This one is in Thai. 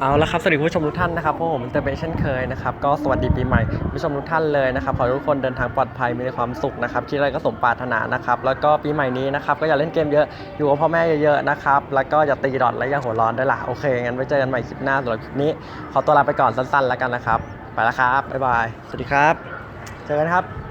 เอาละครับสวัสดีผู้ชมทุกท่านนะครับพวกผมเตอร์เบเช่นเคยนะครับก็สวัสดีปีใหม่ผู้ชมทุกท่านเลยนะครับขอให้ทุกคนเดินทางปลอดภัยมีความสุขนะครับคิดอะไรก็สมปรารถนานะครับแล้วก็ปีใหม่นี้นะครับก็อย่าเล่นเกมเยอะอยู่กับพ่อแม่เยอะๆนะครับแล้วก็อย่าตีดอทและอย่าหัวร้อนด้วยล่ะโอเคงั้นไว้เจอกันใหม่คลิปหน้าสำหรับคลิปนี้ ขอตัวลาไปก่อนสั้นๆแล้วกันนะครับไปแล้วครับบ๊ายบายสวัสดีครับ เจอกันครับ